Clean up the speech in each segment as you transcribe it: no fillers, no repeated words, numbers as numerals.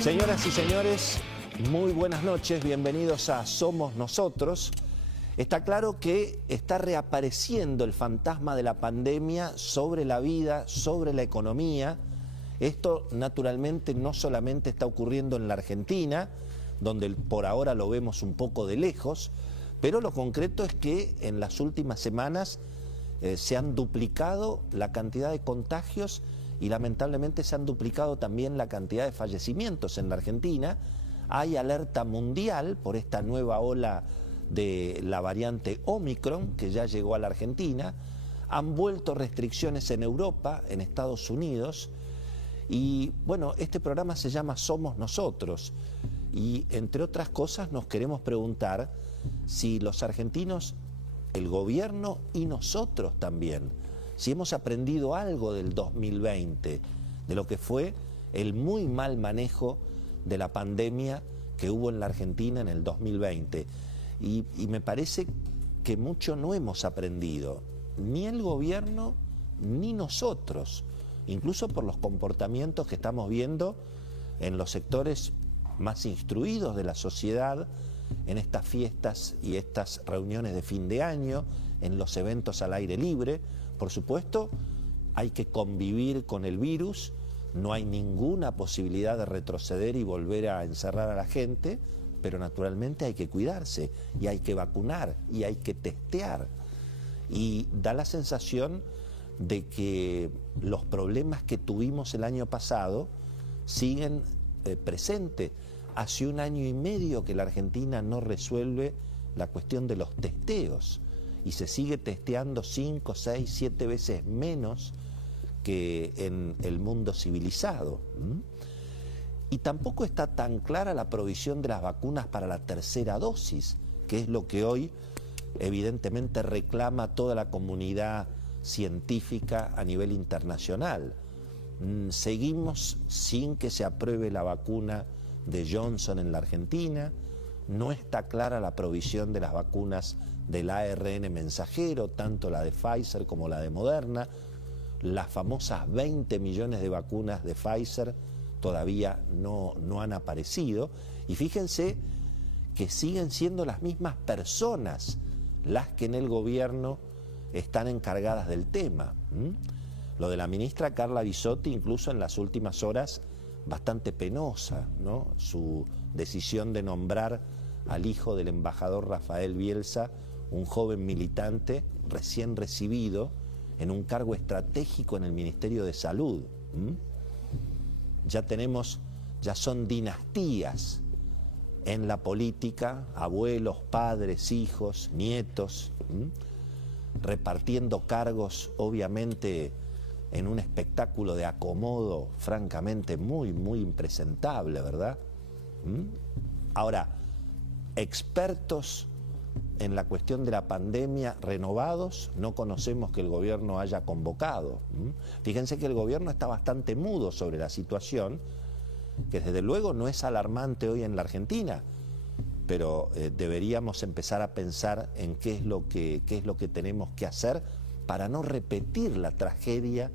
Señoras y señores, muy buenas noches, bienvenidos a Somos Nosotros. Está claro que está reapareciendo el fantasma de la pandemia sobre la vida, sobre la economía. Esto naturalmente no solamente está ocurriendo en la Argentina, donde por ahora lo vemos un poco de lejos, pero lo concreto es que en las últimas semanas se han duplicado la cantidad de contagios y lamentablemente se han duplicado también la cantidad de fallecimientos en la Argentina. Hay alerta mundial por esta nueva ola de la variante Omicron que ya llegó a la Argentina. Han vuelto restricciones en Europa, en Estados Unidos. Y bueno, este programa se llama Somos Nosotros. Y entre otras cosas nos queremos preguntar si los argentinos, el gobierno y nosotros también, si hemos aprendido algo del 2020, de lo que fue el muy mal manejo de la pandemia que hubo en la Argentina en el 2020. Y me parece que mucho no hemos aprendido, ni el gobierno ni nosotros, incluso por los comportamientos que estamos viendo en los sectores más instruidos de la sociedad, en estas fiestas y estas reuniones de fin de año, en los eventos al aire libre. Por supuesto, hay que convivir con el virus, no hay ninguna posibilidad de retroceder y volver a encerrar a la gente, pero naturalmente hay que cuidarse y hay que vacunar y hay que testear. Y da la sensación de que los problemas que tuvimos el año pasado siguen presentes. Hace 1 año y medio que la Argentina no resuelve la cuestión de los testeos y se sigue testeando 5, 6, 7 veces menos que en el mundo civilizado. Y tampoco está tan clara la provisión de las vacunas para la tercera dosis, que es lo que hoy evidentemente reclama toda la comunidad científica a nivel internacional. Seguimos sin que se apruebe la vacuna de Johnson en la Argentina, no está clara la provisión de las vacunas del ARN mensajero, tanto la de Pfizer como la de Moderna. Las famosas 20 millones de vacunas de Pfizer todavía no han aparecido. Y fíjense que siguen siendo las mismas personas las que en el gobierno están encargadas del tema. Lo de la ministra Carla Bisotti, incluso en las últimas horas, bastante penosa, ¿no? Su decisión de nombrar al hijo del embajador Rafael Bielsa, un joven militante recién recibido en un cargo estratégico en el Ministerio de Salud. Ya son dinastías en la política, abuelos, padres, hijos, nietos, repartiendo cargos, obviamente, en un espectáculo de acomodo francamente muy, muy impresentable, ¿verdad? Ahora, expertos en la cuestión de la pandemia renovados, no conocemos que el gobierno haya convocado. Fíjense que el gobierno está bastante mudo sobre la situación, que desde luego no es alarmante hoy en la Argentina, pero deberíamos empezar a pensar en qué es lo que tenemos que hacer para no repetir la tragedia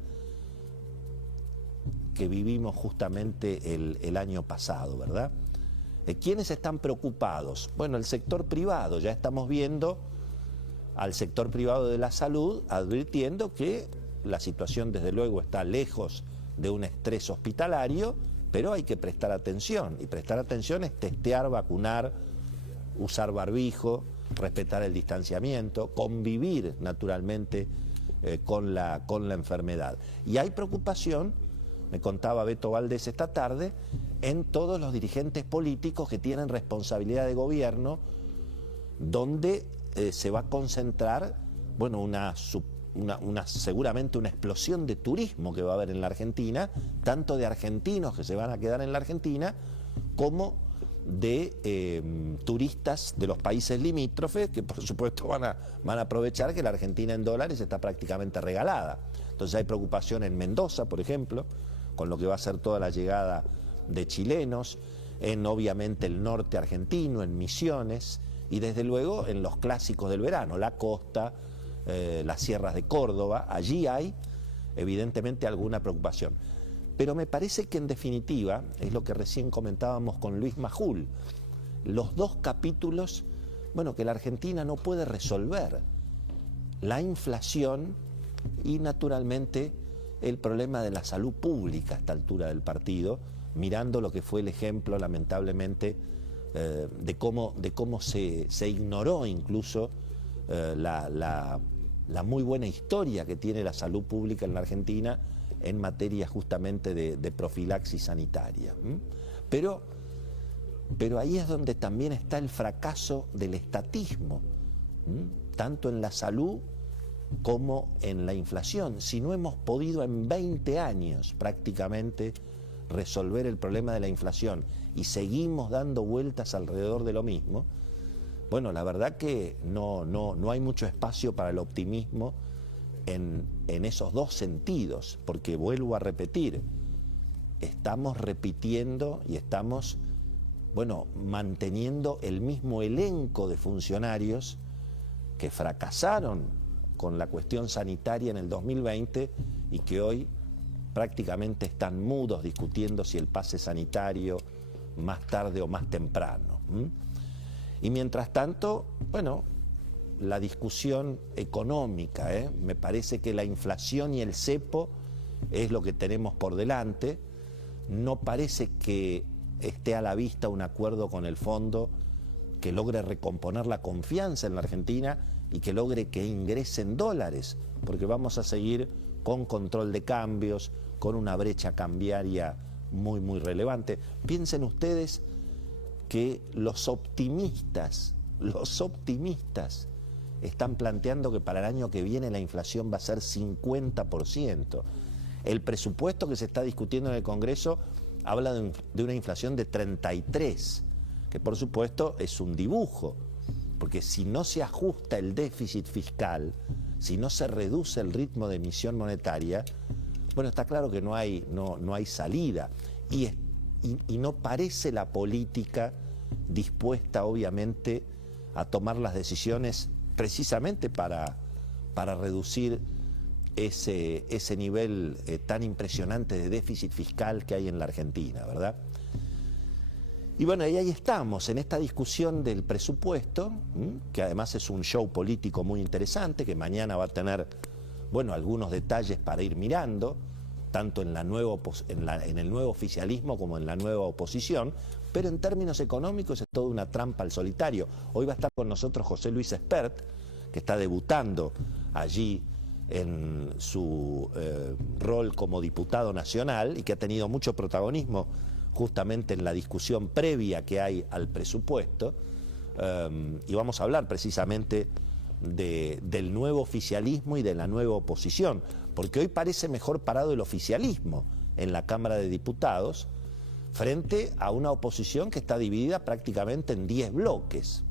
que vivimos justamente el año pasado, ¿verdad? ¿Quiénes están preocupados? Bueno, el sector privado. Ya estamos viendo al sector privado de la salud advirtiendo que la situación desde luego está lejos de un estrés hospitalario, pero hay que prestar atención. Y prestar atención es testear, vacunar, usar barbijo, respetar el distanciamiento, convivir naturalmente con la enfermedad. Y hay preocupación, me contaba Beto Valdés esta tarde, en todos los dirigentes políticos que tienen responsabilidad de gobierno, donde se va a concentrar, bueno, seguramente una explosión de turismo que va a haber en la Argentina, tanto de argentinos que se van a quedar en la Argentina, como de turistas de los países limítrofes, que por supuesto van a aprovechar que la Argentina en dólares está prácticamente regalada. Entonces hay preocupación en Mendoza, por ejemplo, con lo que va a ser toda la llegada de chilenos, en obviamente el norte argentino, en Misiones, y desde luego en los clásicos del verano, la costa, las sierras de Córdoba. Allí hay evidentemente alguna preocupación. Pero me parece que en definitiva, es lo que recién comentábamos con Luis Majul, los dos capítulos, bueno, que la Argentina no puede resolver. La inflación y naturalmente el problema de la salud pública a esta altura del partido, mirando lo que fue el ejemplo, lamentablemente, de cómo se ignoró incluso la muy buena historia que tiene la salud pública en la Argentina en materia justamente de profilaxis sanitaria. Pero ahí es donde también está el fracaso del estatismo, tanto en la salud como en la inflación. Si no hemos podido en 20 años prácticamente resolver el problema de la inflación y seguimos dando vueltas alrededor de lo mismo, bueno, la verdad que no hay mucho espacio para el optimismo en esos dos sentidos, porque vuelvo a repetir, estamos repitiendo y estamos, bueno, manteniendo el mismo elenco de funcionarios que fracasaron con la cuestión sanitaria en el 2020 y que hoy prácticamente están mudos discutiendo si el pase sanitario más tarde o más temprano. Y mientras tanto, bueno, la discusión económica, me parece que la inflación y el cepo es lo que tenemos por delante. No parece que esté a la vista un acuerdo con el fondo que logre recomponer la confianza en la Argentina y que logre que ingresen dólares, porque vamos a seguir con control de cambios, con una brecha cambiaria muy relevante. Piensen ustedes que los optimistas están planteando que para el año que viene la inflación va a ser 50%. El presupuesto que se está discutiendo en el Congreso habla de una inflación de 33%, que por supuesto es un dibujo, porque si no se ajusta el déficit fiscal, si no se reduce el ritmo de emisión monetaria, bueno, está claro que no hay salida. Y no parece la política dispuesta, obviamente, a tomar las decisiones precisamente para reducir ese nivel tan impresionante de déficit fiscal que hay en la Argentina, ¿verdad? Y bueno, y ahí estamos, en esta discusión del presupuesto, que además es un show político muy interesante, que mañana va a tener, bueno, algunos detalles para ir mirando, tanto en el nuevo oficialismo como en la nueva oposición, pero en términos económicos es toda una trampa al solitario. Hoy va a estar con nosotros José Luis Espert, que está debutando allí en su rol como diputado nacional y que ha tenido mucho protagonismo justamente en la discusión previa que hay al presupuesto, y vamos a hablar precisamente del nuevo oficialismo y de la nueva oposición, porque hoy parece mejor parado el oficialismo en la Cámara de Diputados frente a una oposición que está dividida prácticamente en 10 bloques.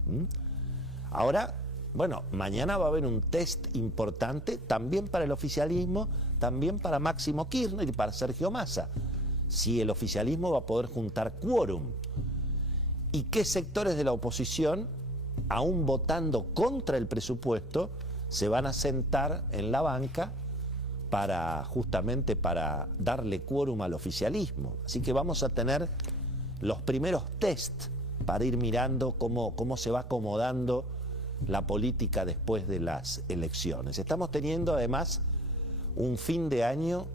Ahora, bueno, mañana va a haber un test importante también para el oficialismo, también para Máximo Kirchner y para Sergio Massa, si el oficialismo va a poder juntar quórum y qué sectores de la oposición, aún votando contra el presupuesto, se van a sentar en la banca justamente para darle quórum al oficialismo. Así que vamos a tener los primeros test para ir mirando cómo se va acomodando la política después de las elecciones. Estamos teniendo además un fin de año,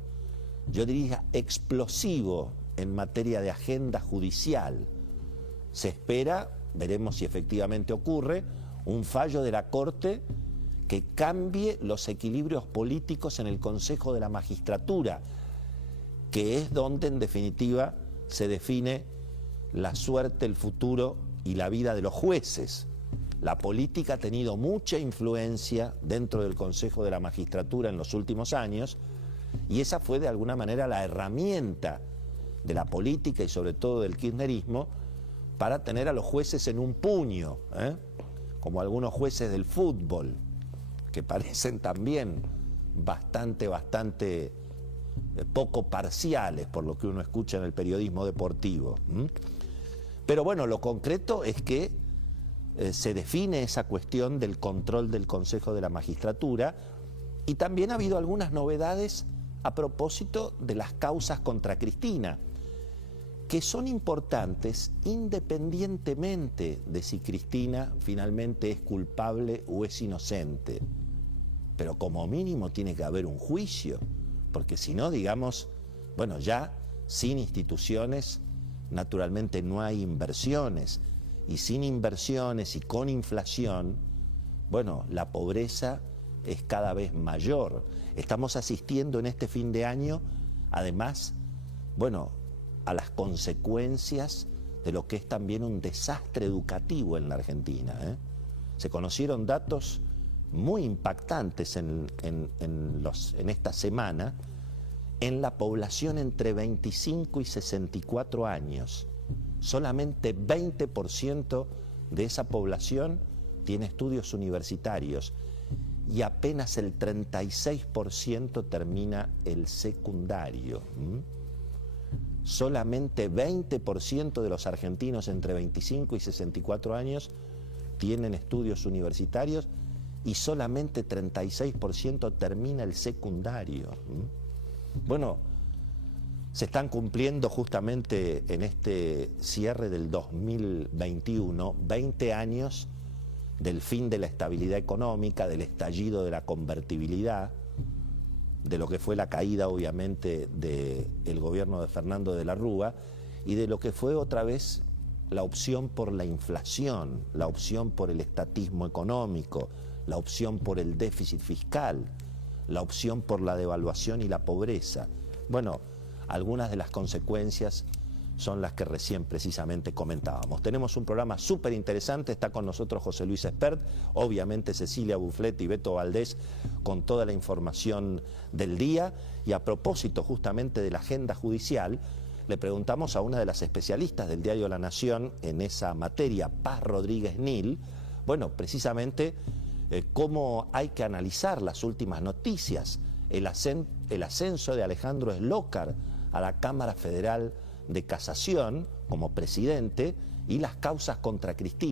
yo diría, explosivo en materia de agenda judicial. Se espera, veremos si efectivamente ocurre, un fallo de la Corte que cambie los equilibrios políticos en el Consejo de la Magistratura, que es donde en definitiva se define la suerte, el futuro y la vida de los jueces. La política ha tenido mucha influencia dentro del Consejo de la Magistratura en los últimos años y esa fue de alguna manera la herramienta de la política y sobre todo del kirchnerismo para tener a los jueces en un puño, como algunos jueces del fútbol, que parecen también bastante poco parciales por lo que uno escucha en el periodismo deportivo. Pero bueno, lo concreto es que se define esa cuestión del control del Consejo de la Magistratura y también ha habido algunas novedades a propósito de las causas contra Cristina, que son importantes independientemente de si Cristina finalmente es culpable o es inocente. Pero como mínimo tiene que haber un juicio, porque si no, digamos, bueno, ya sin instituciones naturalmente no hay inversiones, y sin inversiones y con inflación, bueno, la pobreza es cada vez mayor. Estamos asistiendo en este fin de año, además, bueno, a las consecuencias de lo que es también un desastre educativo en la Argentina, ¿eh? Se conocieron datos muy impactantes en esta semana en la población entre 25 y 64 años. Solamente 20% de esa población tiene estudios universitarios y apenas el 36% termina el secundario. Solamente 20% de los argentinos entre 25 y 64 años tienen estudios universitarios y solamente 36% termina el secundario. Bueno, se están cumpliendo justamente en este cierre del 2021 20 años del fin de la estabilidad económica, del estallido de la convertibilidad, de lo que fue la caída obviamente del gobierno de Fernando de la Rúa y de lo que fue otra vez la opción por la inflación, la opción por el estatismo económico, la opción por el déficit fiscal, la opción por la devaluación y la pobreza. Bueno, algunas de las consecuencias son las que recién precisamente comentábamos. Tenemos un programa súper interesante, está con nosotros José Luis Espert, obviamente Cecilia Bufletti y Beto Valdés con toda la información del día. Y a propósito justamente de la agenda judicial, le preguntamos a una de las especialistas del diario La Nación en esa materia, Paz Rodríguez Nil, bueno, precisamente cómo hay que analizar las últimas noticias, el ascenso de Alejandro Slócar a la Cámara Federal de Casación como presidente y las causas contra Cristina.